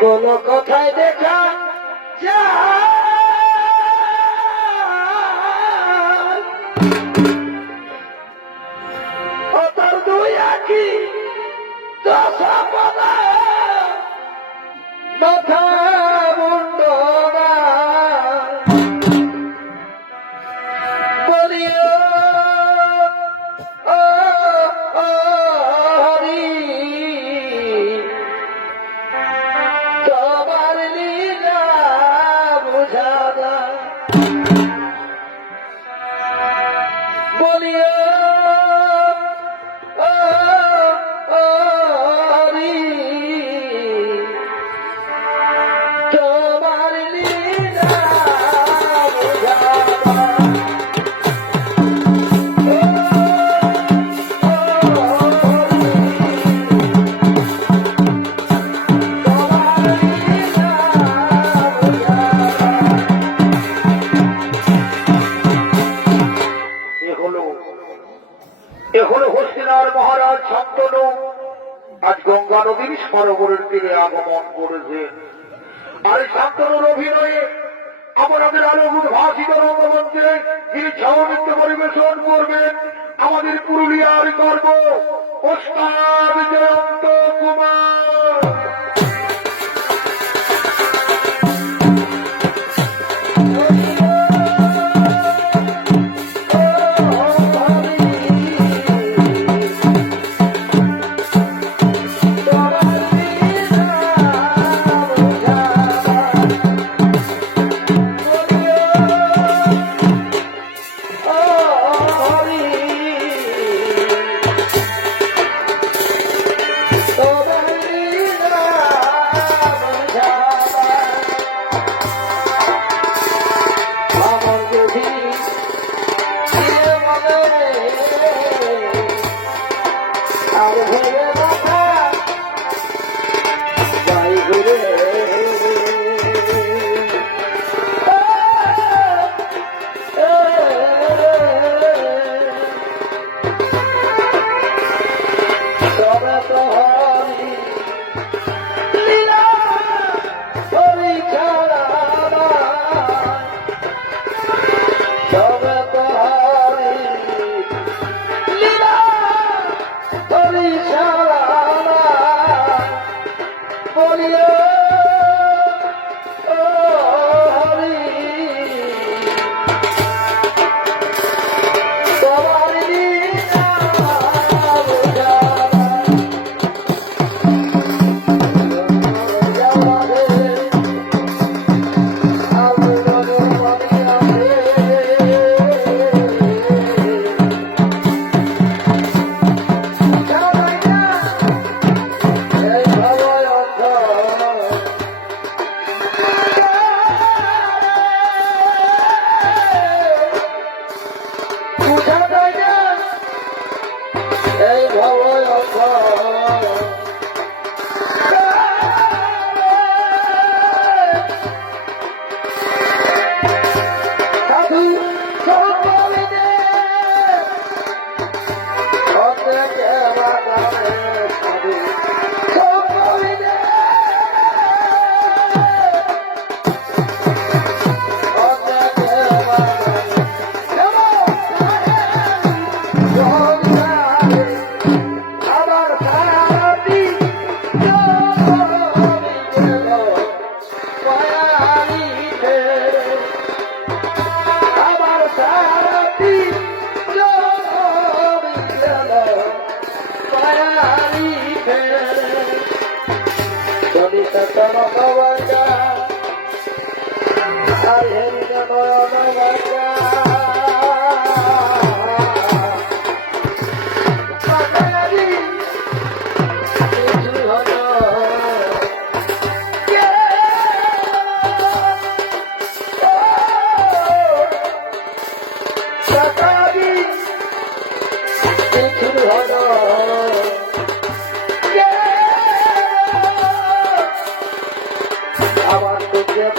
কোন কথায় দেখা তার দুই আঁকি দশা পালা মাথা মুন্ড বলিও এখনো হস্তিনার মহারাজ শান্তনু আজ গঙ্গা নদীর সরোবরের তীরে আগমন করেছেন। আর শান্তনুর অভিনয়ে আমাদের আলোক ভাষিত রঙ্গমঞ্চে যিনি ছাউনিত্য পরিবেশন করবেন আমাদের পুরুলিয়ার গর্ব ওস্তাদ জয়ন্ত কুমার।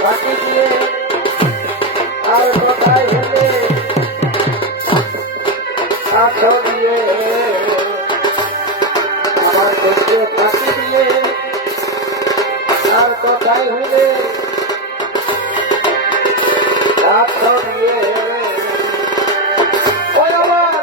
ফাঁকি দিয়ে আর কোথায় হেলে আছো দিয়ে আমার চোখে ফাঁকি দিয়ে আর কোথায় হেলে আছো দিয়ে ওই আমার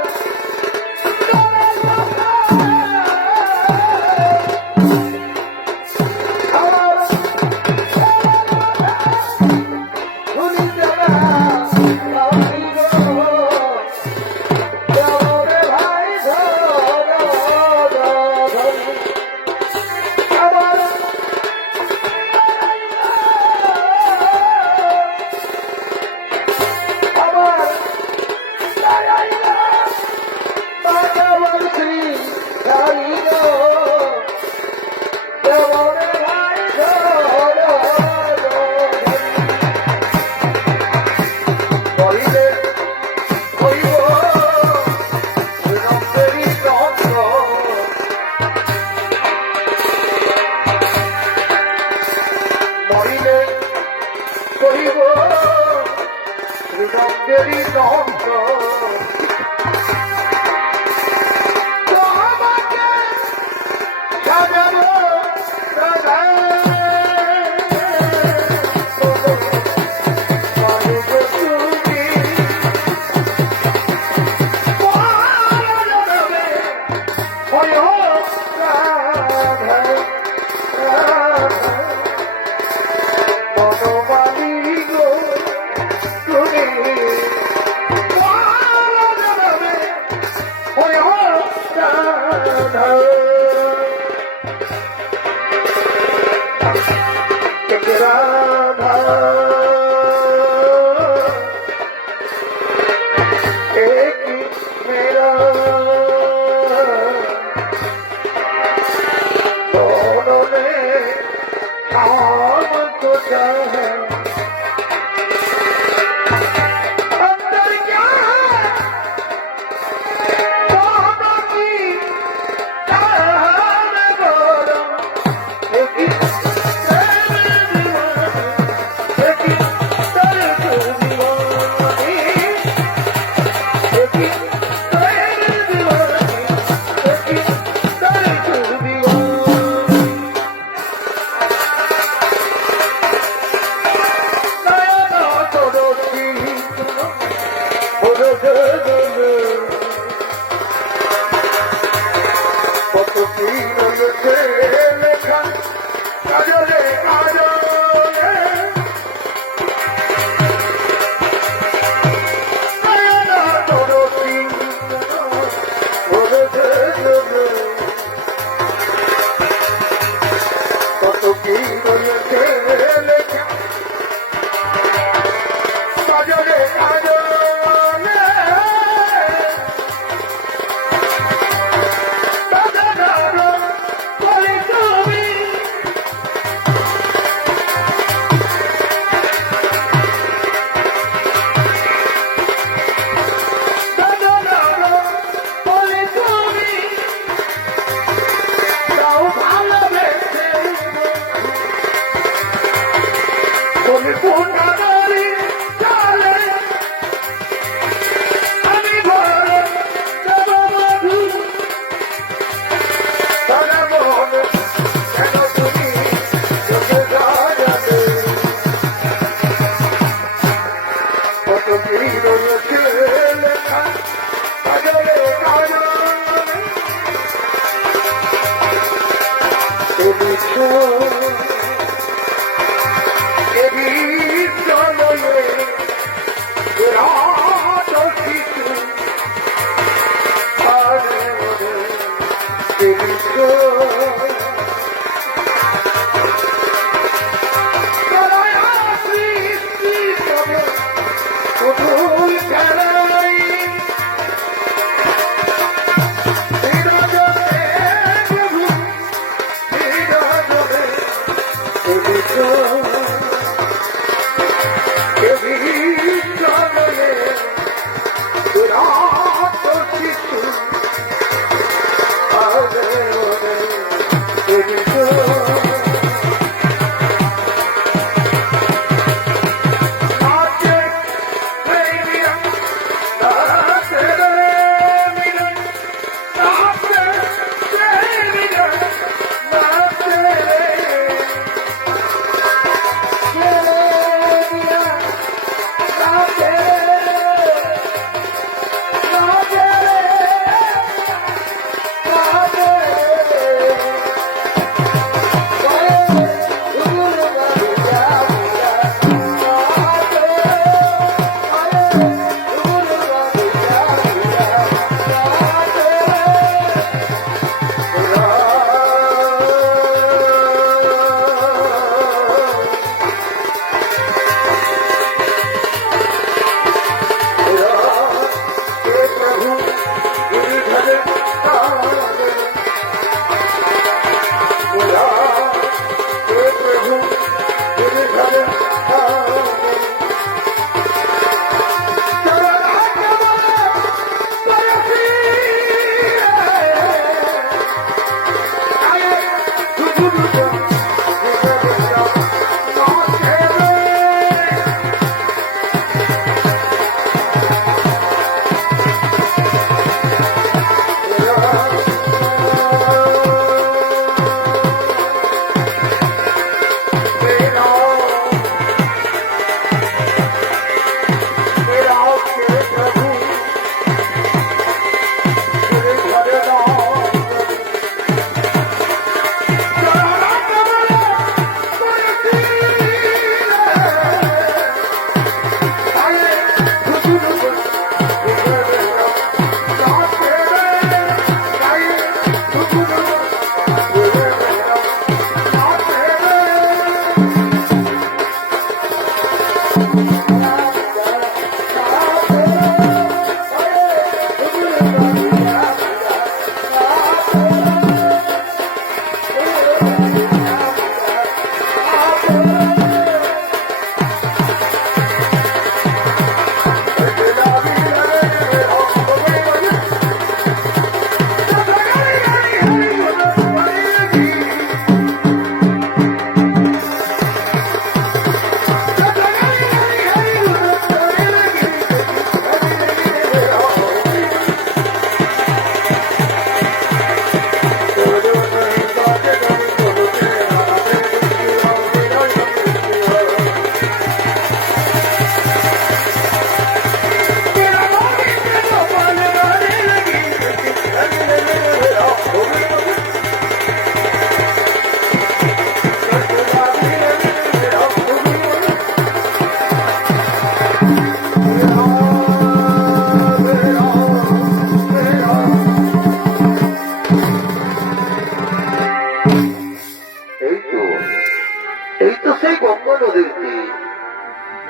এই তো সেই গঙ্গা নদীর তীর।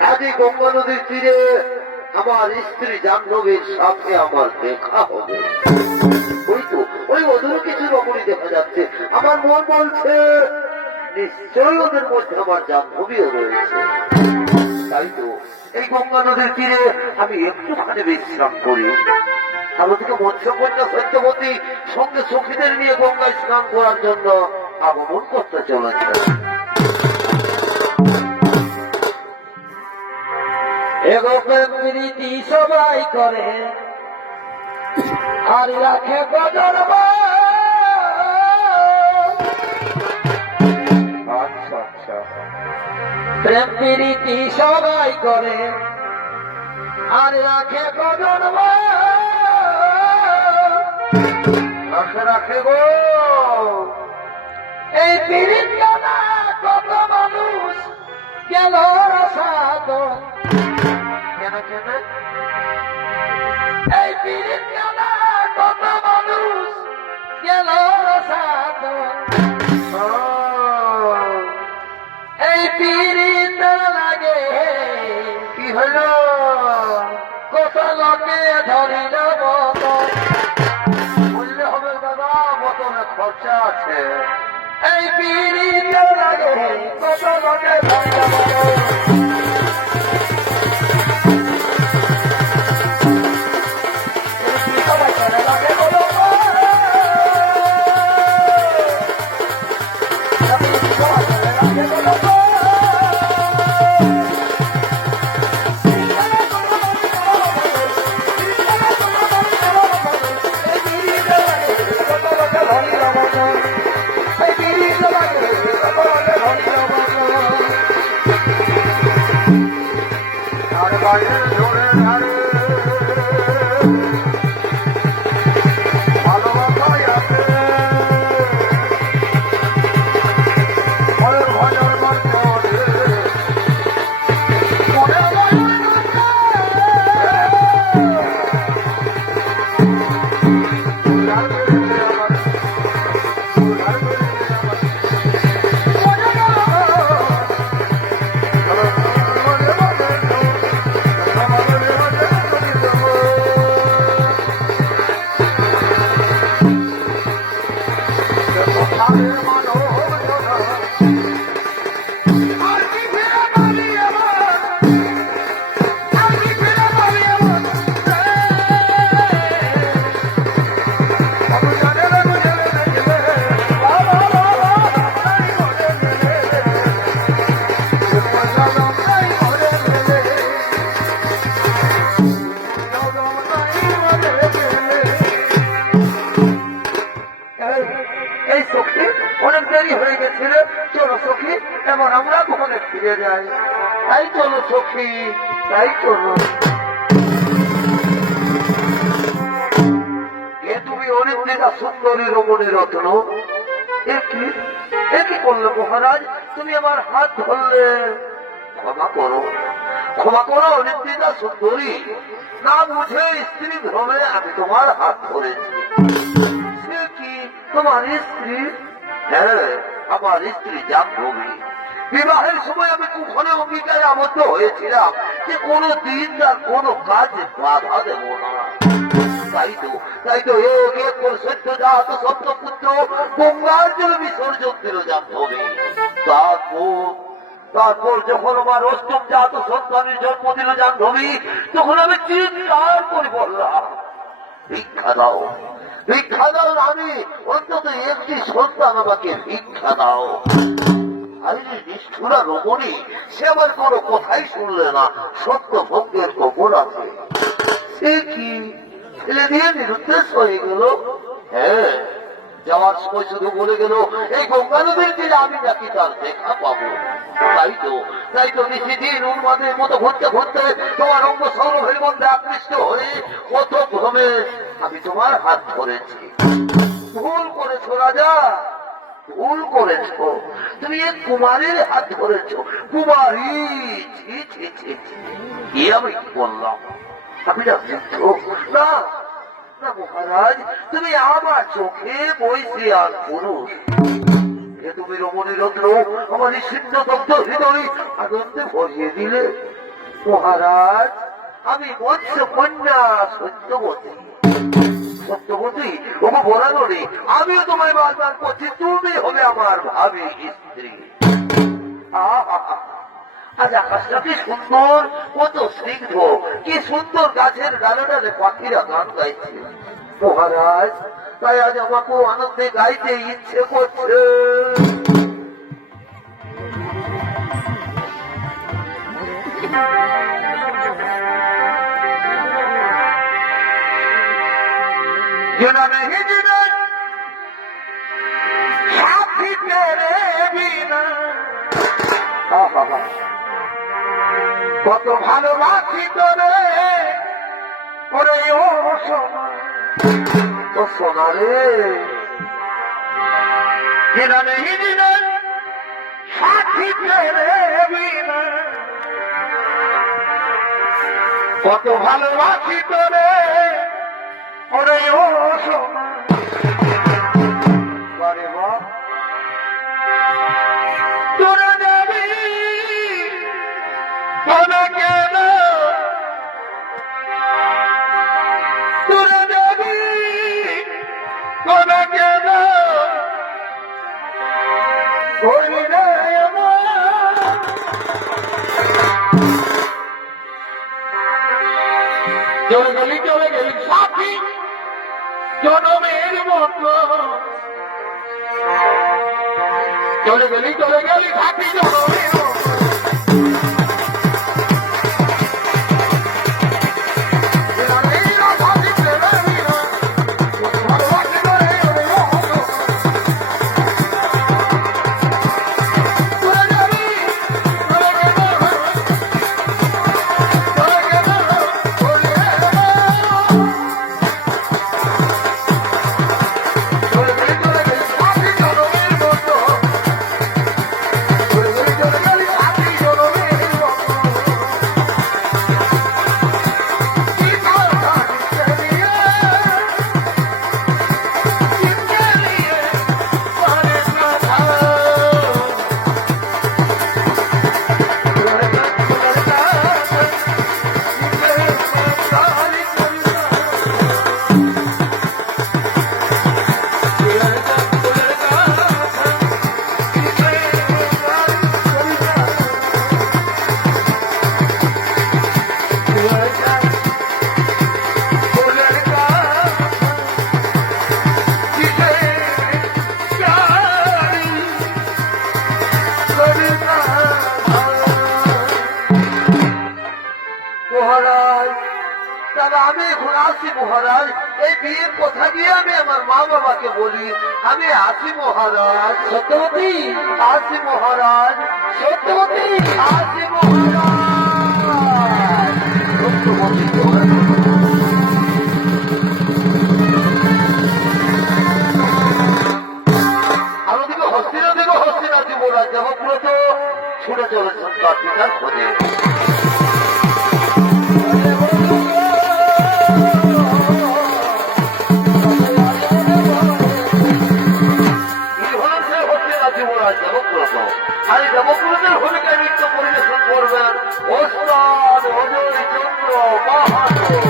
আজ এই গঙ্গা নদীর তীরে আমার স্ত্রী জাহ্নবীর সাথে আমার দেখা হবে। ওই তো ওই অদূর কিছু রকমই দেখা যাচ্ছে। আমার মন বলছে নিশ্চয়ই ওদের মধ্যে আমার জাহ্নবীও রয়েছে। তাই তো এই গঙ্গা নদীর তীরে আমি একটুখানি বিশ্রাম করি। আর ওদিকে মৎস্যকন্যা সত্যবতী সঙ্গে সখীদের নিয়ে গঙ্গায় স্নান করার জন্য আগমন করতে চলেছে। এগো প্রেম প্রীতি সবাই করে আর রাখে গজর। আচ্ছা আচ্ছা, প্রেম প্রীতি সবাই করে আর রাখে গজর। রাখে রাখে গো এই প্রীতি কত মানুষ গেল রসাদ। কেন কেন এই প্রীতি কত মানুষ গেল রসাদ। এই প্রীতি লাগে কি হল কত লোকে ধরিল বোতল। বললে হবে দাদা বোতলে খরচা আছে। এই প্রীতি লাগে কত লোকে ধরিল বোতল। অনেক দেরি হয়ে গেছিল, চলো সখী এবার আমরা ঘরে ফিরে যাই। তাই চলো সখী, তাই চলো। এ তুমি অনেক দিনা সুন্দরী রমণী রত্ন, একই করলে মহারাজ, তুমি আমার হাত ধরলে। ক্ষমা করো, ক্ষমা করো অনেক দিনা সুন্দরী, না বুঝে স্ত্রী ভ্রমে আমি তোমার হাত ধরেছি। সে কি তোমার স্ত্রী? হ্যাঁ, আমার স্ত্রী জাহ্নবী। বিবাহের সময় আমি কুফলে অঙ্গীকারে আবদ্ধ হয়েছিলাম যে কোনো দিন তার কোনো কাজে বাধা দেব না। তাই তো এক সত্য জাত সত্য পুত্র গঙ্গার জল বিসর্জন দিল জাহ্নবী। তারপর যখন আমার অষ্টম জাত সন্তানের জন্ম দিল জাহ্নবী, তখন আমি চিৎকার করে বললাম, ভিক্ষা দাও, ভিক্ষা দাও রানী, অন্তত একটি সন্তান আমাকে ভিক্ষা দাও। আরে নিষ্ঠুরা রমণী, সে আমার কোনো কথাই শুনলে না। সত্য ভক্তের কবর আছে, সে কি ছেলে দিয়ে নিরুদ্দেশ হয়ে গেল। হ্যাঁ, যাওয়ার সময় শুধু বলে গেল এই গঙ্গা নদীর তীরে আমি নাকি তার দেখা পাবো। তাই তো নিশিদিন উন্মাদের মতো ঘুরতে ঘুরতে তোমার অঙ্গ সৌরভের মধ্যে আকৃষ্ট হয়ে কত ভ্রমে আমি তোমার হাত ধরেছি। ভুল করেছো রাজা, ভুল করেছো, তুমি এক কুমারীর হাত ধরেছো। কুমারী, ছি ছি ছি ছি, কি আমি কি বললাম? আমি না না না মহারাজ, তুমি আমার চোখে বৈশিয়ান পুরুষ। যে তুমি রমণী রত্ন আমার সিদ্ধ দগ্ধ হৃদয় আনন্দে ভরিয়ে দিলে। মহারাজ, আমি মৎস্য কন্যা সত্যবতী। সত্যবতী ওকে বলানো নেই, আমিও তোমায় বারবার করছি, তুমি হলে আমার ভাবি স্ত্রী। আজ আকাশটা কি সুন্দর, কত স্নিগ্ধ, কি সুন্দর গাছের ডালে ডালে পাখিরা গান গাইছে। মহারাজ, তাই আজ আমাকেও আনন্দে গাইতে ইচ্ছে করছে। যেনা নেই জীবন সাথী তেরে বিনা, কত ভালোবাসি তোরে ওরে ও সোনা, ও সোনা রে। যেনা নেই জীবন সাথী তেরে বিনা, কত ভালোবাসি তোরে ওরে ও সোনা। বারে বা তোরা যাবি তোরা কেন, তোরা যাবি তোরা কেন হরি রে আমার। চলে গেলি সাথী জনমের মতো, চলে গেলি সাথী জনমের মতো। আমি এখন আসি মহারাজ, এই বিয়ের কথা দিয়ে আমি আমার মা বাবাকে বলি আমি আসি মহারাজ। সত্যবতী, আসি মহারাজ। সত্যবতী, আসি মহারাজ। সত্যবতী আমি দিকে হস্তিনা যুবরাজ দেবব্রত ছুটে চলেছেন তার পিতার খোঁজে। আমি দেবব্রতের ভূমিকায় নৃত্য পরিবেশন করবেন ওস্তাদ অজয় চন্দ্র বাহাদুর।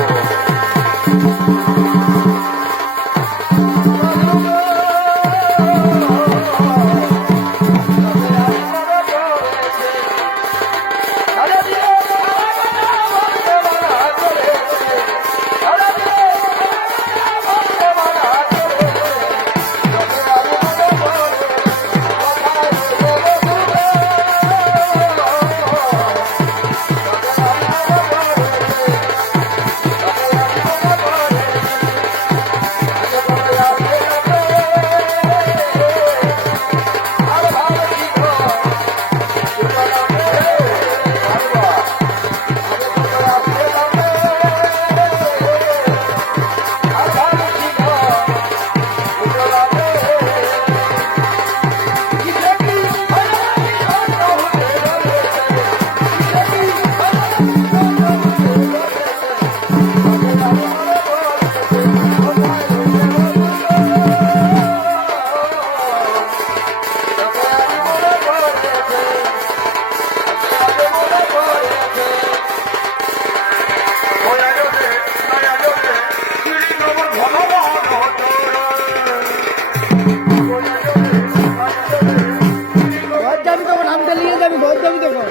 বদনামি দেখো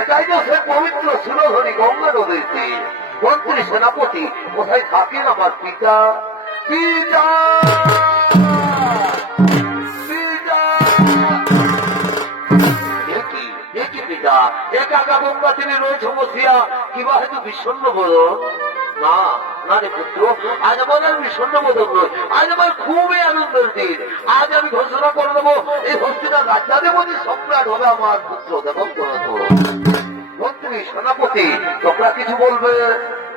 এটাই তো সে পবিত্র সুরধনী গঙ্গা নদীর তীর। মন্ত্রী সেনাপতি কোথায় থাকেন আমার পিতা? পিতা পিতা একই পিতা একা গঙ্গা তিনি রয়েছে বসিয়া কিবা হয়তো বিষণ্ণ বোধন? না না রে পুত্র, আজ আমাদের বিষণ্ণ বোধন নয়, আজ আমার খুবই আনন্দের দিন। আজ আমি ঘোষণা করে দেবো এই হস্তিনার রাজ্যাধিপতি সম্রাট হবে আমার পুত্র দেবব্রত। মন্ত্রী সেনাপতি তোমরা কিছু বলবে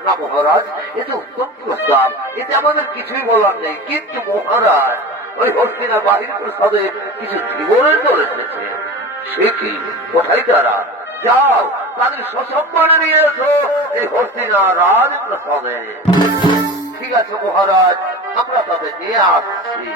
না? মহারাজ এ তো উত্তম প্রস্তাব, এতে আমাদের কিছুই বলার নেই। কিন্তু মহারাজ ওই হস্তিনার বাহির প্রসাদে কিছু জীবনের দল এসেছে। সে কি? কোথায় তারা? যাও তাদের সসম্মানে নিয়ে এসো এই হস্তিনা রাজপ্রসাদে। ঠিক আছে মহারাজ, আমরা তাদের নিয়ে আসছি।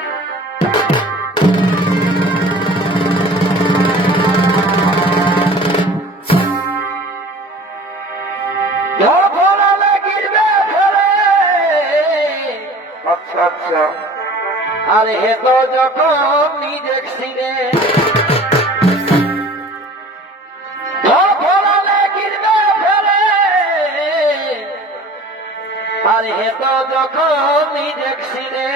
আচ্ছা আচ্ছা, আরে হে তো যখন নিজে ছিলে আরে হে তো যখন নিজে ছিলে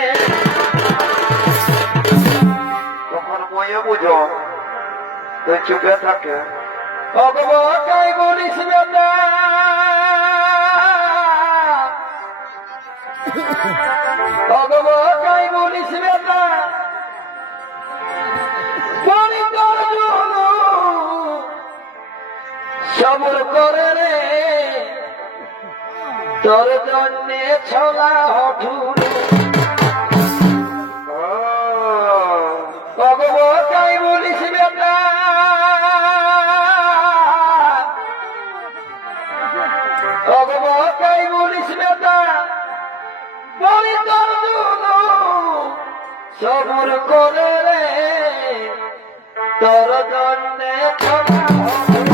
তখন বইয়ে বুঝো তুই চুপে থাকে। ভগবতাই বলিস না ভগবতাই বলিস না বলি তোর জন্য সবর করে রে তোর জন্যে ছলা হঠুর ভগবতাই বলিস না ভগবতাই বলিস না বলি তোর জন্য সবর করে রে তোর জন্যে ছলা হঠুর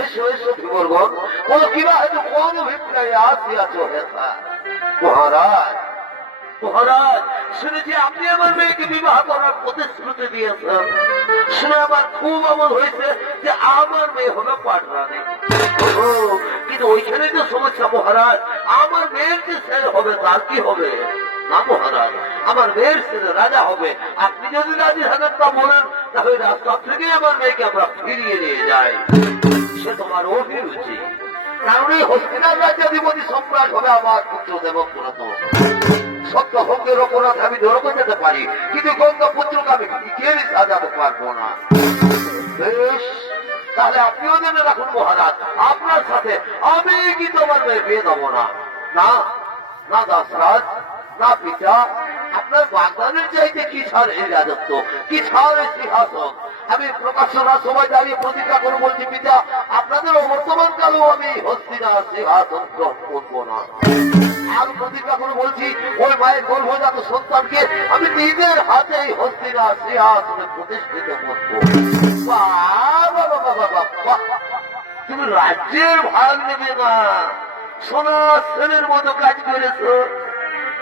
এসো এসো ধীবরগণ, বলো কিবা হয়তো কোন অভিপ্রায়ে আসিয়াছ হেথা। মহারাজ মহারাজ, শুনেছি আপনি আমার মেয়েকে বিবাহ করার প্রতিশ্রুতি দিয়েছেন। শুনে আমার খুব আমল হয়েছে যে আমার মেয়ে হবে পাটরানী। কিন্তু ওইখানে তো সমস্যা মহারাজ, আমার মেয়ের যে ছেলে হবে তার কি হবে? না মহারাজ, আমার মেয়ের ছেলে রাজা হবে। আপনি যদি রাজি থাকেন তা বলেন, তাহলে রাস্তা থেকে আমার মেয়েকে আমরা ফিরিয়ে নিয়ে যাই। সে তোমার অভিরুচি, কারণ এই হস্তিনার রাজ্যাধিপতি সম্রাট হবে আমার পুত্র দেবব্রত। সত্য ভঙ্গের অপরাধ আমি ধরতে যেতে পারি, কিন্তু গঙ্গা পুত্রকে আমি নিজেরই সাজাতে পারবো না। বেশ, তাহলে আপনিও জেনে রাখুন মহারাজ, আপনার সাথে আমি কিন্তু আমার মেয়ে বিয়ে দেবো না। না না দাসরাজ, না পিতা, আপনার বাগদানের চাইতে কি ছাড় এই রাজত্ব, কি ছাড় এই সিংহাসন। আমি প্রকাশনার সময় দাঁড়িয়ে প্রতিজ্ঞা করে বলছি পিতা, আপনাদের অবর্তমান কালেও আমি হস্তিনার সিংহাসন গ্রহণ করবো না। আমি প্রতিজ্ঞা করে বলছি, ওই মায়ের গর্ভজাত সন্তানকে আমি নিজের হাতেই হস্তিনার সিংহাসনে প্রতিষ্ঠিত করবো। তুমি রাজ্যের ভাগ নেবে না, সোনা ছেলের মতো কাজ করেছ।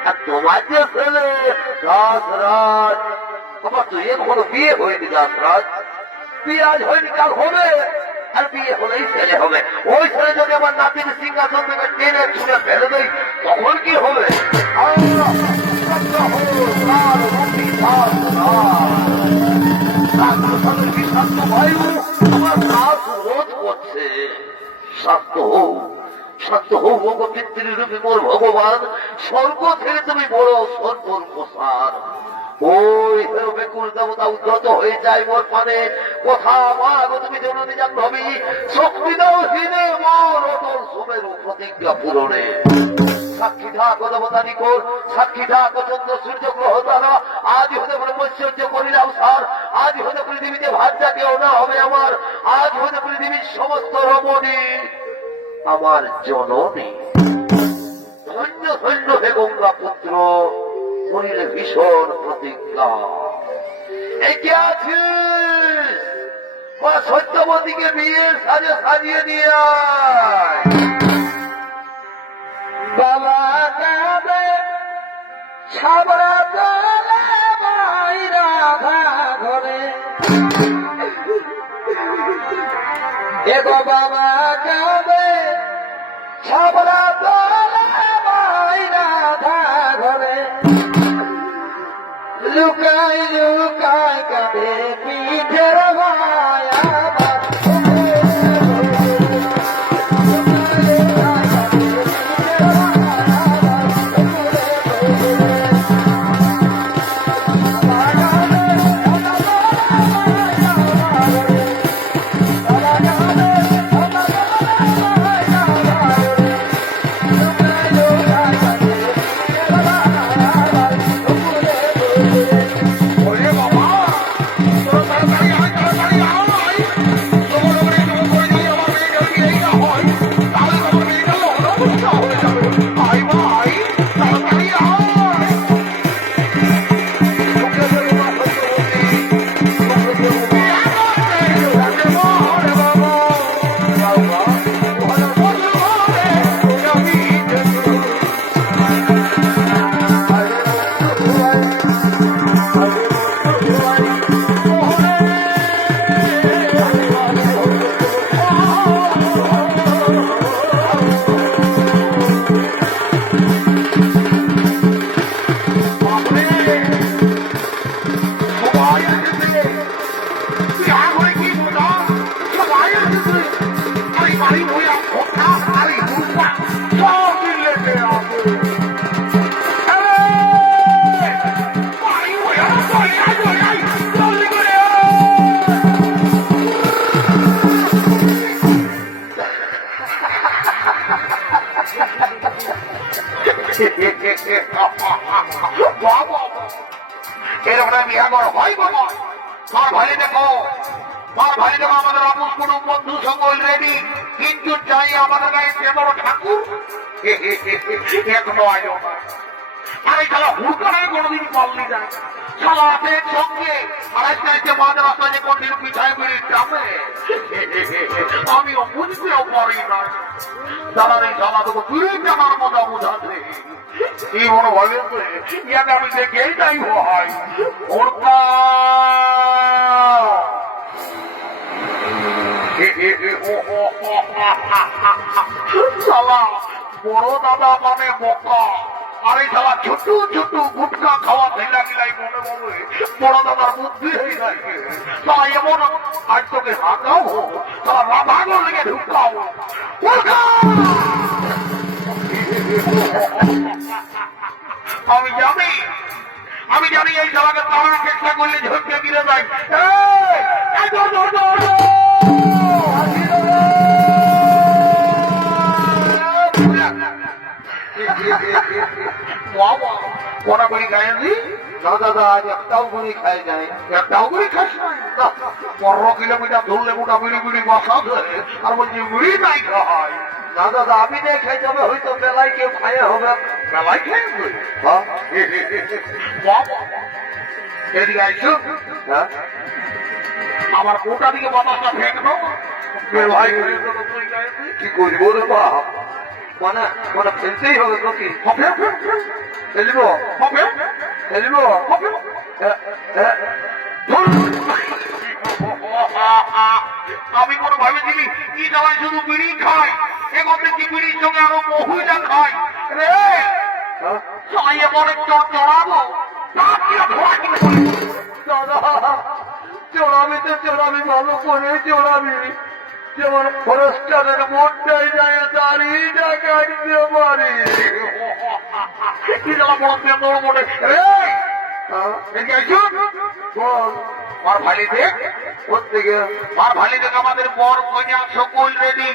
আর তোমার যে ছেলে দাসরাজ, তোমার তো এখনো বিয়ে হয়নি দাসরাজ, বিয়ে আজ হয়নি কাল হবে, আর বিয়ে হলেই ছেলে হবে। ওই ছেলে যদি আমার নাতির সিংহাসন থেকে টেনে ছুঁড়ে ফেলে দেয় তখন কি হবে? বায়ু আমার শ্বাস রোধ করছে। শান্ত হোক, শান্ত হোক পিতৃরূপী মোর ভগবান, স্বর্গ থেকে তুমি বড় সর্বর প্রসার। ওই বেকুল দেবতা উদ্ধত হয়ে যায় মোর পানে, কথা মাগো তুমি জননী জাহ্নবী, শক্তি দাও হিনে মোর অটল সুমেরু প্রতিজ্ঞা পূরণে। সাক্ষী থাকো দেবতা নিকট, সাক্ষী থাকো চন্দ্র সূর্য গ্রহ তারা, আজ হতে পারে ঐশ্বর্য করিলাম সার, আজ হতে পৃথিবীতে ভাজ্যা কেউ না হবে আমার, আজ হতে পৃথিবীর সমস্ত রমণী আমার জননী। ধন্য ধন্য হে গঙ্গা পুত্র, করিলে ভীষণ প্রতিজ্ঞা। একে আছিস মা সত্যবতীকে বিয়ের সাজে সাজিয়ে নিয়ে আয়। বাবা যাবে সাবরা তোলে মাই রাধা ঘরে, এগো বাবা যাবে সাবরা তোলে মাই রাধা ঘরে, লুকাই লুকাই কাঁদে পিঠের মায়া। এরকম বিহাগর হয় বলো। মার ভাই দেখো, মার ভাই দেখো, আমাদের আপুস কোন বন্ধু সঙ্গ রেডি, কিন্তু চাই আমাদের গায়ে কেমন ঠাকুর এখনো আয়ো না। আর এই খেলা হুড়কানের কোনোদিন পাল্লি যায়, সালাদের সঙ্গে আরেকটা মাঝ রাস্তায় যে কঠিন পিঠায় বিড়ির চাপে আমিও বুঝতেও পারি না দাদার এই সালা তোকে বিড়ি টানার মজা বোঝাতে কি মনে ভাবে ইয়াকে আমি দেখেই তাই হয় ওরটা সালা বড় দাদা মানে বোকা আর এই সালা ছোট ছোট গুটকা খাওয়া ঢেলা গিলাই মনে বলবে বড় দাদার বুদ্ধি হয়ে যাচ্ছে তারা এমন আজ তোকে হাঁকাও তারা রাধাগো লেগে ঢুকাও আমি জানি এই সালাকে তারা চেষ্টা করলে ঝরকে গিরে যায় কোনা করি খাইছি না দাদা আজ একটাও করে খাই যায়। একটাও করে খাস না 15 কিলোমিটার ধরলে গোটা বিড়ি বিড়ি বসা ধরে আর বলছি বিড়ি নাই খাই না দাদা আমি নেই খাই যাবে হয়তো বেলায় কেউ খাইয়ে হবে। মেলায় খাই এদিকে আইসো হ্যাঁ আমার গোটা দিকে বাতাসটা ফেঁকলো কি করবো রে বাপ মানে মানে ফেলতেই হবে তো কি ফেলব ফেলব আমি কোনো ভেবেছিলি কি দাঁড়ায় শুধু বিড়ি খাই এখন দেখছি বিড়ির সঙ্গে আরো মহুইটা খাই রে সবাই মনে চড়াবো দাদা চোরাবি তো চোরাবি ভালো করে চোরাবি যেমন ফরেস্টারের মনটাই যায় দাঁড়িয়েটা কাটতে পারি কি জ্বালা বড় পেন্দর মোটে রে এদিকে আইসো বল মার ভালি দেখ কোথেকে মার ভালি দেখ আমাদের বর কন্যা সকল রেডি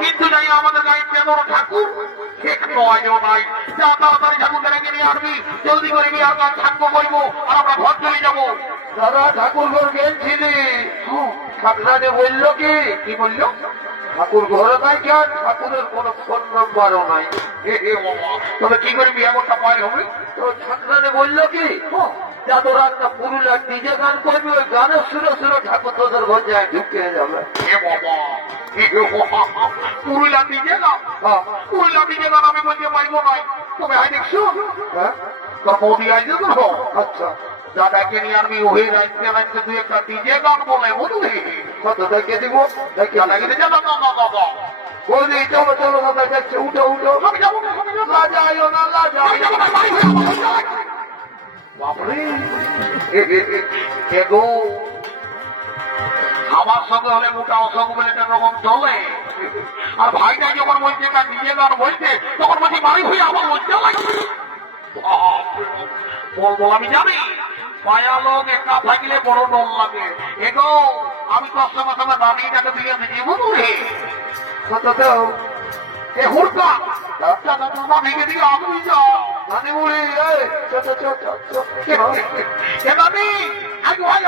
কিন্তু যাই আমাদের গায়ে পেন্দর ঠাকুর ঠিক নয়ও নাই যা তাড়াতাড়ি ঠাকুর রেখে নিয়ে আসবি জলদি করে বিয়ে আর থাকবো বলবো আর আমরা ঘর চলে যাবো দাদা ঠাকুর ঘর গেছিলি ঠাকুরানি বললো কি কি বললো ঠাকুর ঘরে নাই কেন ঠাকুরের কোনো ফোন নাম্বারও নাই তবে কি করে বিয়ে করতে পাই হবে তো ঠাকুরানি বললো কি যা তোরা একটা পুরুলিয়া ডিজে গান করবি ওই গানের সুরে সুরে ঠাকুর তোদের ঘর যায় ঢুকে যাবে এ বাবা পুরুলিয়া দিকে না পুরুলিয়া দিকে না আমি বলতে পারবো নাই তবে হাই দেখছো হ্যাঁ তোর বৌদি আইছে তো আচ্ছা দাদাকে নিয়ে আমি ওই রাইতে রাইতে তুই একটা ডিজে গান বলে বুঝলি কত দেখে দিব দেখে দাদাকে নিয়ে যাবো না বাবা বলি চলো চলো দাদা যাচ্ছে উঠো উঠো আমি যাবো না আমি যাবো না। লাজাইও না লাজাইও আমি যাবো না, বাড়ি হয়ে যাবো, আমি যাবো না। বাপরে এগো আমার সঙ্গে হলে মোটা অসঙ্গ বলে রকম চলে আর ভাইটা যখন বলছে না নিজে গান বলছে তখন বলছি বাড়ি হয়ে আমার লজ্জা লাগছে বলবো আমি জানি মায়া লোক একা থাকলে বড় ডর লাগে এগো আমি তোর সঙ্গে সঙ্গে রানীটাকে দিয়ে দিচ্ছি বুঝলি কত দাও এ হুড়কা ভেঙে দিয়ে আমি যা নানি মুড়ি এই চো চো চো চো চো এ দাদি আগে ভাই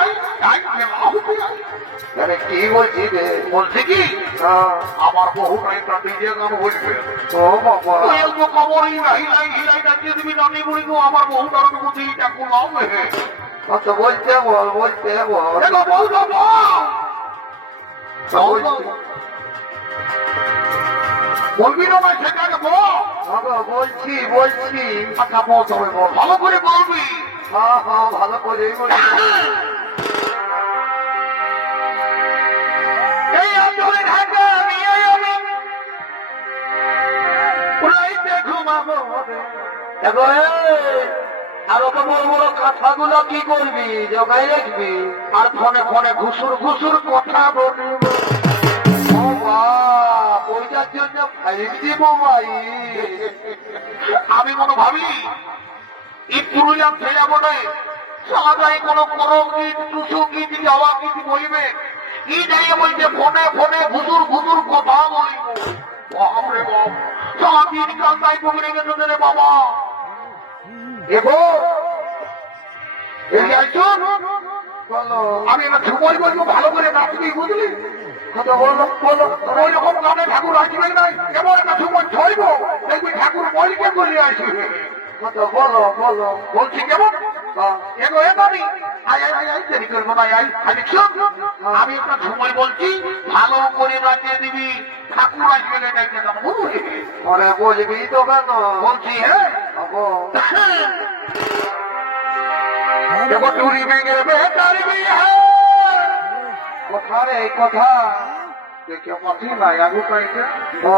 আরে কি বলছি রে বলছে কি হ্যাঁ আমার বহু টাইমটা ডিজে গান বলবে ও বাবা এই তো খবরই হিলাই হিলাই ডাকিয়ে দিবি নানি বুড়ি গো আমার বহু টাকার মধ্যে এইটা করলাম কত বলতে বল বলতে বল দেখো বউ যাবো বলবি না ভাই সেটাকে বল বাবা বলছি বলছি আচ্ছা বল তবে বল ভালো করে বলবি হ্যাঁ হ্যাঁ ভালো করে বলছি এই আন্দোলন ঢাকা নিয়ে আমি রাইতে ঘুমাবো দেখো আর অত বড় বড় কথাগুলো কি করবি জগাই রাখবি আর ফোনে ফোনে ঘুষুর ঘুষুর কথা বলবি ও বাপ ওইটার জন্য 5G মোবাইল আমি মনে ভাবি এই পুরুলিয়ার ছেলে বলে সালাই কোনো গীত টুসু গীত যাওয়া গীত বলবে কি যাইয়ে বলছে ফোনে ফোনে ঘুষুর ঘুষুর কথা বলব বাপরে বাপ সারা দিন কাল তাই পকড়ে গেছে রে বাবা দেখো এদিকে আইছো বলো আমি এবার ঝুমই বলবো ভালো করে নাচবি বুঝলি কথা বলো বলো ওই রকম গানে ঠাকুর আসবে নাই এমন একটা ঝুমই ছড়ব দেখবি ঠাকুর বলকে করে আসবে কথা বলো বলো বলছি কেমন এগো এ বাড়ি আয় আয় আয় আয় দেরি করবো না আয় আমি শোন আমি একটা সময় বলছি ভালো করে বাঁচিয়ে দিবি ঠাকুর আসবে ডাইতে যাবো বুঝলি পরে বলবি তো কেন বলছি হ্যাঁ এবার চুরি ভেঙে বেকার বিয়ে কথা রে কথা দেখে মাথি নাই আগু পাইছে ও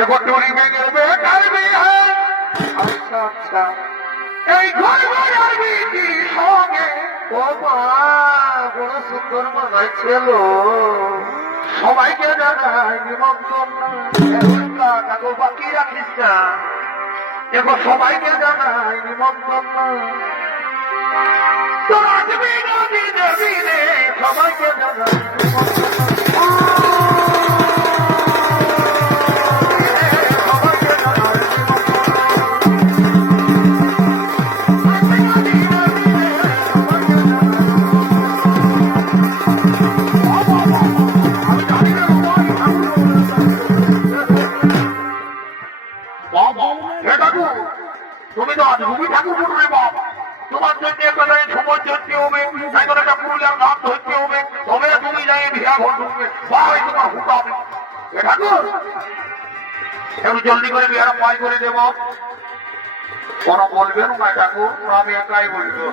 এবার চুরি ভেঙে বেকার বিয়ে আচ্ছা আচ্ছা এই ঘর ঘর আসবি কি সঙ্গে ও মা বড় সুন্দর মানায় ছিল সবাইকে জানাই নিমন্ত্রণ কাগজ বাকি রাখিস না এবার সবাইকে জানাই নিমন্ত্রণ তোর আসবি নদী দেবী রে সবাইকে জানাই তুমি তো আজ রুবি ঠাকুর উঠবে বাবা তোমার জন্য একটা সময় ধরতে হবে তাই করে একটা পুরুলিয়ার নাম ধরতে হবে তবে তুমি যাই ভিড়া ঘর ঢুকবে ভাই তোমার হুকাবে ঠাকুর একটু জলদি করে বিহারা পাই করে দেব কোনো বলবেন না ঠাকুর আমি একাই বলবো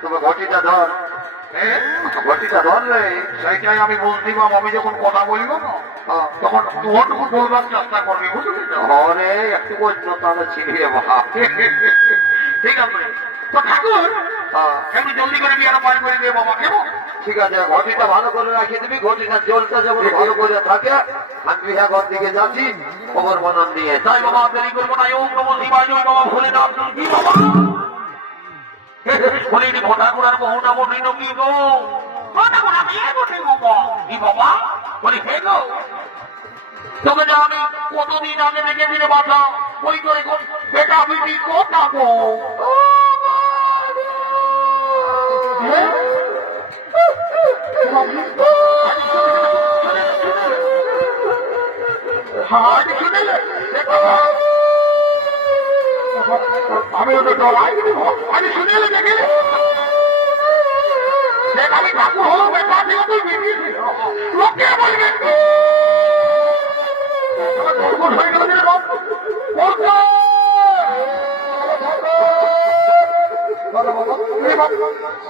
তুমি ঘটিটা ধর ঘটিটা ধর রে সেইটাই আমি বলছি বাবা আমি যখন কথা বলবো না তখন তোমারটুকু বলবার চেষ্টা করবি বুঝলি তো ঘরে একটু পর্যন্ত আমরা ছিড়িয়ে বাবা ঠিক আছে তো ঠাকুর একটু জলদি করে বিয়ারা পাই করে দেবো বাবা কেমন ঠিক আছে ঘটিটা ভালো করে রাখিয়ে দিবি ঘটিটা জলটা যেমন ভালো করে থাকে আমি বিহা ঘর দিকে যাচ্ছি খবর বানান দিয়ে তাই বাবা দেরি করবো না ওম নমঃ শিবায় জয় বাবা ভোলে নাম কি বাবা বলি নি ভোটা করার বহুটা বলি নকি গো ভোটা করা বিয়ে বসে গো কি বাবা বলি হে গো তোকে যে আমি কতদিন আগে দেখেছি রে বাবা ওই করে বেটা বিটি কোথা গো আমি ওদের ডরাই আমি শুনে দেখে আমি ঠাকুর হলো বেটা দিয়ে তুই বেরিয়ে লোকে বলবে হয়ে গেল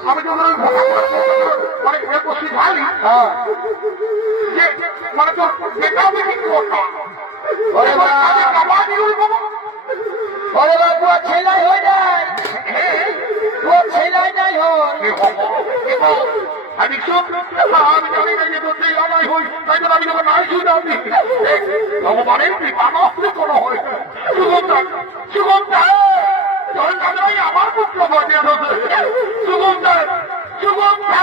আমি তো মানে বসি ঢালি মানে তোর বেটা বেটি কথা ছেলাই হয়ে যায় তোর ছেলাই নাই হয় আমি আমি জানি না যে তোর সেই আমার হই তাই আমি যখন নাই শুনলাম ভগবানের কৃপানো কোনো হয় সুগন্ধা সুগন্ধা জলটাই আমার পুত্র বজে সুগন্ধা সুগন্ধা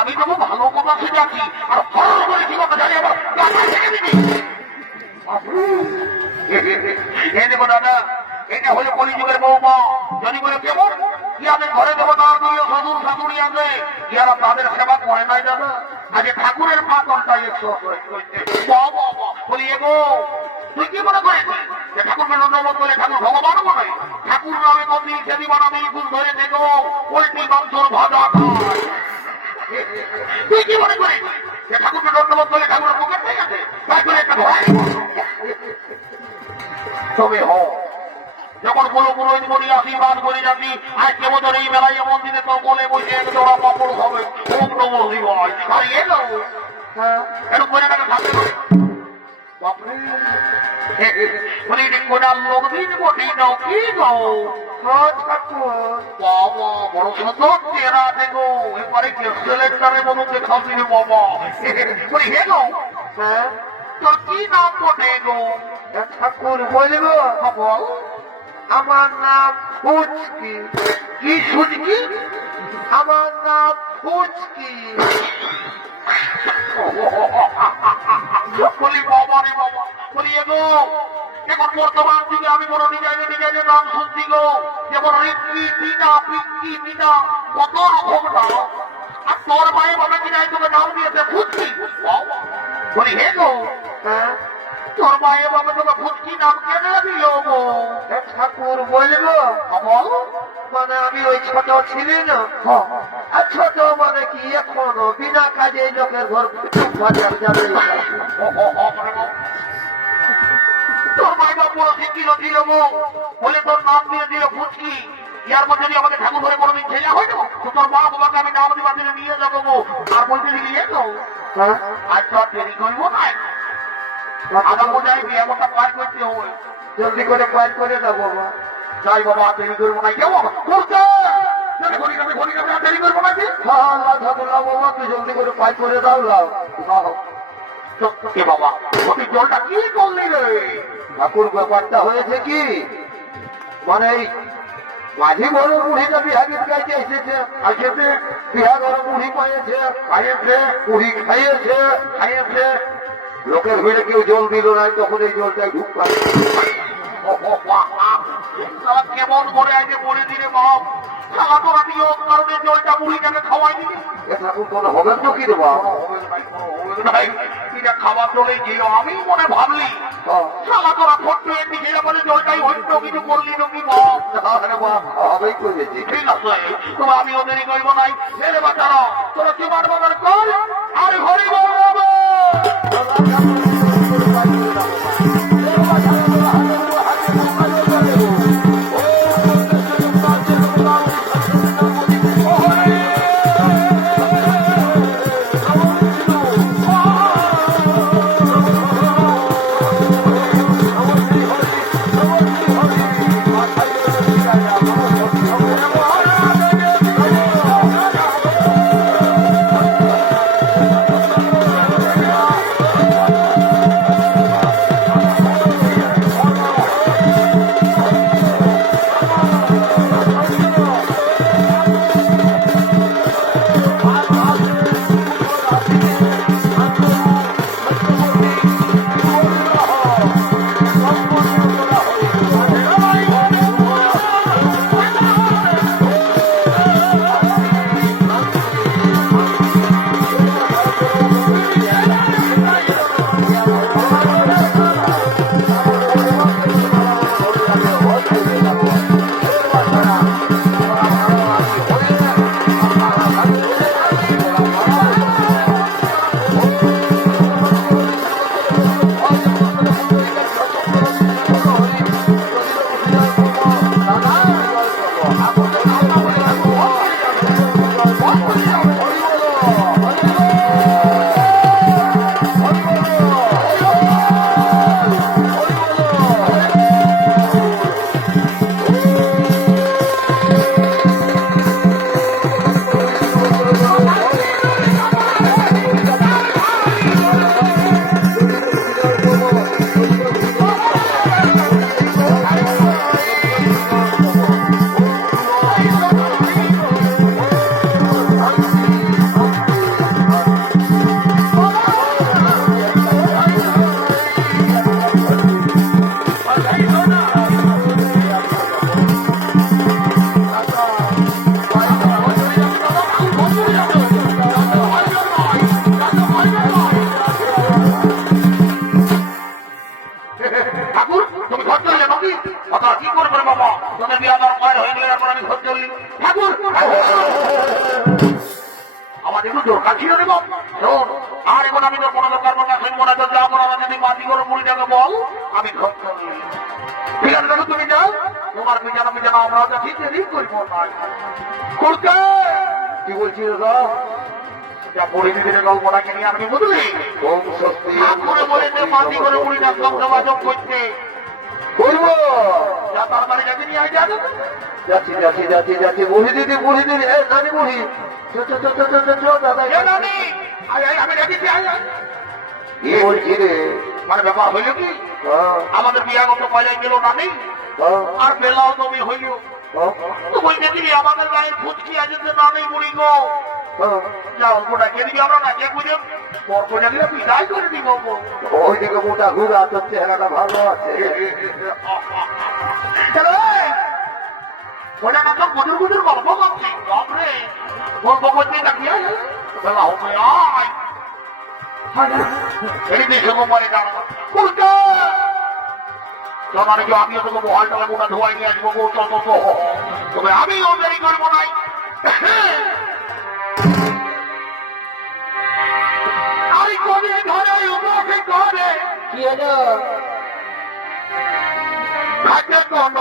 আমি তো ভালো কথা যাচ্ছি আর ফল করে কি কথা জানি আবার এ দেখো দাদা এটা হলো কলিযুগের বৌমা যদি বলে কেমন ইয়াদের ঘরে দেবো তার দুই শ্বশুর শাশুড়ি আছে ইয়ারা তাদের সেবা করে নাই দাদা আজ ঠাকুরের পাতনটাই একটু বলি এগো তুই কি মনে করে যে ঠাকুরকে নন্দবোধ করে ঠাকুর ভগবান বলে ঠাকুর নামে মন্দির সেদি বানাবি ফুল ধরে দেখো পোল্ট্রি মাংসর ভাজা খায় তুই কি মনে করে যে ঠাকুরকে নন্দবোধ করে ঠাকুরের পকেট হয়ে গেছে তাই করে একটা ঘর তবে হ যখন কোনো পুরোহিত আশীর্বাদ করে যাচ্ছি আজকে বছর এই বেলায় মন্দিরে তো বলে বসে এক জোড়া পাপড় হবে ওম নমঃ শিবায় আর এলো একটু করে টাকা থাকতে পারে বলি কোনার লোক দিন কঠিন কি গো বাবা বড় সুন্দর চেহারা আছে গো এবারে সিলেক্টারের মতো দেখাবি রে বাবা বলি হে গো তোর কি নাম বটে গো ঠাকুর বলবো বল আমার নাম ফুচকি কি সুজকি আমার নাম ফুচকি। বলি বাবা রে বাবা, বলি এগো এখন বর্তমান যুগে আমি বড় ডিজাইনের নাম শুনছি গো, যেমন রিক্কি বিনা পিক্কি বিনা কত রকম নাম। আর তোর মায়ে বাবা কিনা তোকে নাম দিয়েছে ফুচকি। বলি হে গো, হ্যাঁ তোর মায়ে বাবা তোকে ফুচকি নাম কেন দিল গো? ঠাকুর বলবো আমল মানে আমি ওই ছোট ছিলি না, আর ছোট মানে কি এখনো বিনা কাজে এই লোকের ঘর বাজার যাবে। তোর মাই বাবা বড় শিক্ষিত ছিল গো, বলে তোর নাম দিয়ে দিল ফুচকি। ইয়ার মধ্যে যদি আমাকে ঠাকুর ধরে কোনোদিন ছেলে হয় না, তো তোর মা বাবাকে আমি নাম দিবার দিনে নিয়ে যাবো গো। আর বলতে দিলি এতো হ্যাঁ আজ তো আর দেরি করবো না, আমার মনে হয় বিয়ে মোটা কাজ করতে হবে। জলদি করে কাজ করে দাও বাবা। যাই বাবা, আর দেরি করবো না। কেমন আর দেরি করবো না। হ্যাঁ আল্লাহ ঠাকুর লাও বাবা, তুই জলদি করে কাজ করে দাও লাও। এ বাবা, ওই জলটা কি করলি রে? ঠাকুর ব্যাপারটা হয়েছে কি, মানে এই মাঝি বড় বুড়িটা বিহা গীত গাইতে এসেছে, আসেছে বিহা বড় বুড়ি পাইয়েছে, খাইয়েছে বুড়ি খাইয়েছে, লোকের ভিড়ে কেউ জল দিল না, তখন এই জলটাই ঢুক পায়। কেমন করে আগে বলে দিলে বাপ, সারা তোরা নিয়ম কারণে জলটা বুড়িটাকে খাওয়াই দিলি। এ ঠাকুর কোনো হবে তো কি দেবো? এটা খাবার চলেই ছিল, আমি মনে ভাবলি সারা তোরা ফটো এটি ছেলে বলে জলটাই হইতো, কিছু করলি নাকি বাপ? হবেই করেছি। ঠিক আছে, তবে আমি ওদেরই করব নাই। ছেলে বাচ্চারা তোরা চুমার বাবার কর আর হরি বাবা। ঠাকুর তুমি ঘর চললে নাকি? কথা কি করবে বাবা, তোদের বিয়ে আমার মায়ের হয়ে গেলে এখন আমি ঘর চললি। ঠাকুর আমার একটু দরকার ছিল রে বাপ, শোন আর এখন আমি তোর কোনো দরকার মনে শুনবো না। যদি আমার আমার যদি মাটি করে মুড়ি টাকা বল, আমি ঘর চললি। ঠিক আছে দাদা, তুমি যাও, তোমার বিছানা আমরা যাচ্ছি, দেরি করবো না। করতে কি বলছিল দাদা? যা পড়ে দিদি গল্পটাকে নিয়ে আমি বুঝলি ওম স্বস্তি ঠাকুরে বলেছে মাটি করে মুড়িটা শব্দবাচক করতে। করবো। যা তাড়াতাড়ি যাকে নিয়ে আয়, যাবে যাচ্ছি বুড়ি দিদি এ নানি বুড়ি দাদা নানি আমি রেখেছি। কি বলছি রে? মানে ব্যাপার হইল কি, আমাদের বিয়াগত পয়লাই গেল নানি, আর বেলাও তুমি হইল। তো বলতে দিবি আমাদের গায়ের ফুচকি আছে যে নানি বুড়ি গো, যা অল্পটা কে দিবি আমরা না কে বুঝে পরপটা গেলে বিদায় করে দিব ওইদিকে মোটা ঘুরা তোর চেহারাটা ভালো আছে। ওটা না তো গুজুর গুজুর গল্প করছি বাপরে গল্প করতে তাকিয়ে বেলা হবে আয় এই দেখে মোবাইলে দাঁড়ানো তোমার কি আমিও তোকে বহালটা গোটা ধোয়াই নিয়ে আসবো গো তত তবে আমি ও দেরি করবো নাই আমি কবি ধরে উপাসে করে কি হলো? হাতে কোন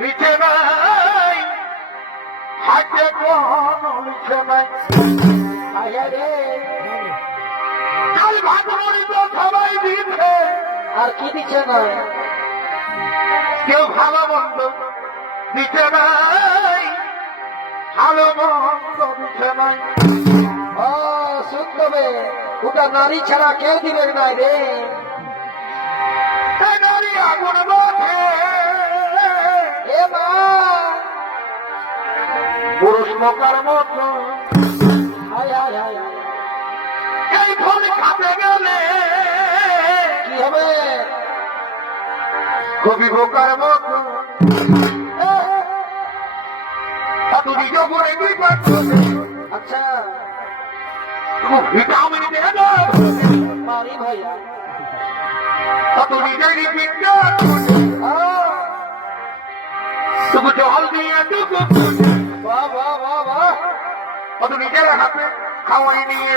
লিখে নাই হাতে কোন লিখে নাই আয়া রে, কাল ভাগবতী তো সবাই দিচ্ছে আর কি দিচ্ছে না? কেউ ভালো মন্দ দিচ্ছে নাই ভালো মন্দ দিচ্ছে নাই ও শুনবে, ওটা নারী ছাড়া কেউ দিবে না রে। এই নারী আগুন বাঁধে এ মা, পুরুষ মোকার মতো হায় হায় হায় হায়। এই ফল খাতে গেলে কি হবে? কবি বোকার মতো তুই যখন কি পাচ্ছ আচ্ছা, ভিটামিন দেয় না মারি ভাইয়া। তুই নিজেরই বিজ্ঞান তুমি জল দিয়ে টুকু বাহ বাহ বাহ বাহ। তুই নিজের হাতে খাওয়াই নিয়ে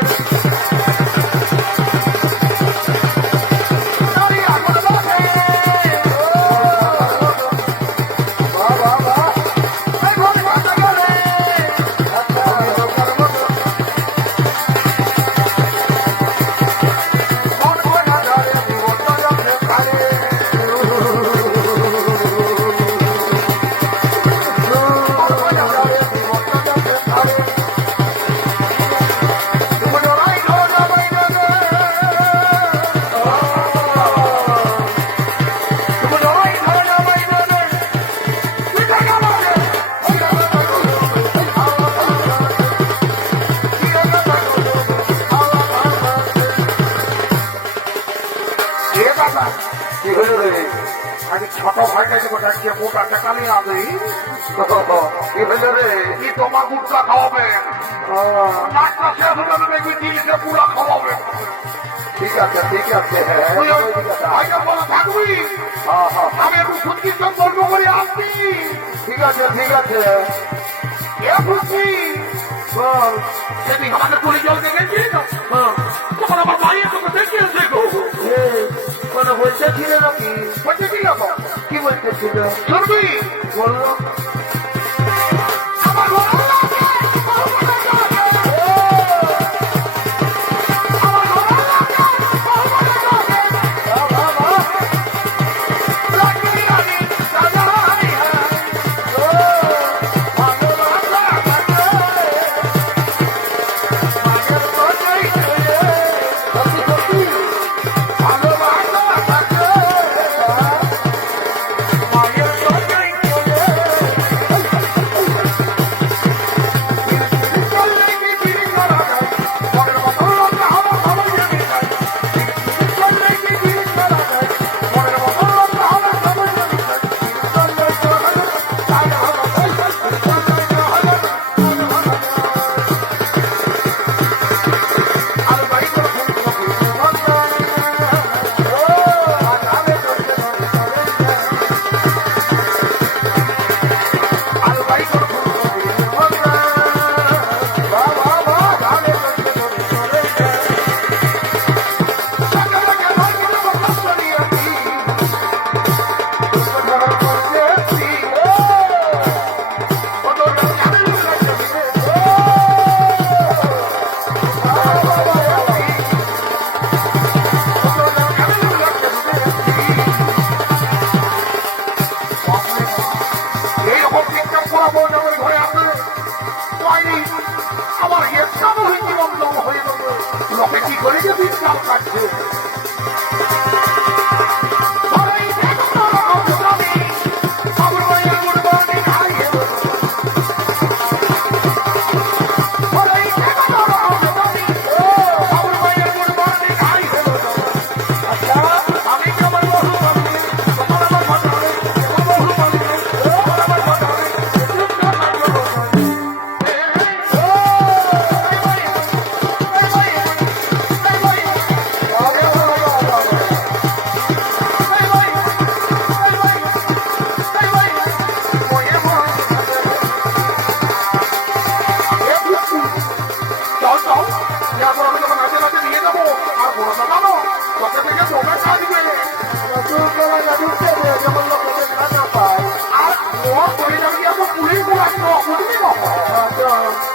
কি হলো রে? আমি ছোট ভাইটাকে বোঝাচ্ছি মোটা টাকা নিয়ে আসি কি হলো রে? কি তোমার গুটকা খাওয়াবে নাচটা শেষ হলে তো দেখবি দিলকে পুরা খাওয়াবে ঠিক আছে ঠিক আছে, তুই ওই ভাইটার বলা থাকবি আমি একটু সুন্দর সম্পর্ক করে আসছি ঠিক আছে ঠিক আছে। এ বুঝছি বল। সেদিন আমাদের পুলিশ জল দেখেছিলি তো তখন আমার ভাইয়ের তোকে দেখিয়েছে গো কোনো বলতেছিল নাকি? বলতেছিল তো কি বলতেছিল? শুনবি বললো আমার ঘর উঠবে না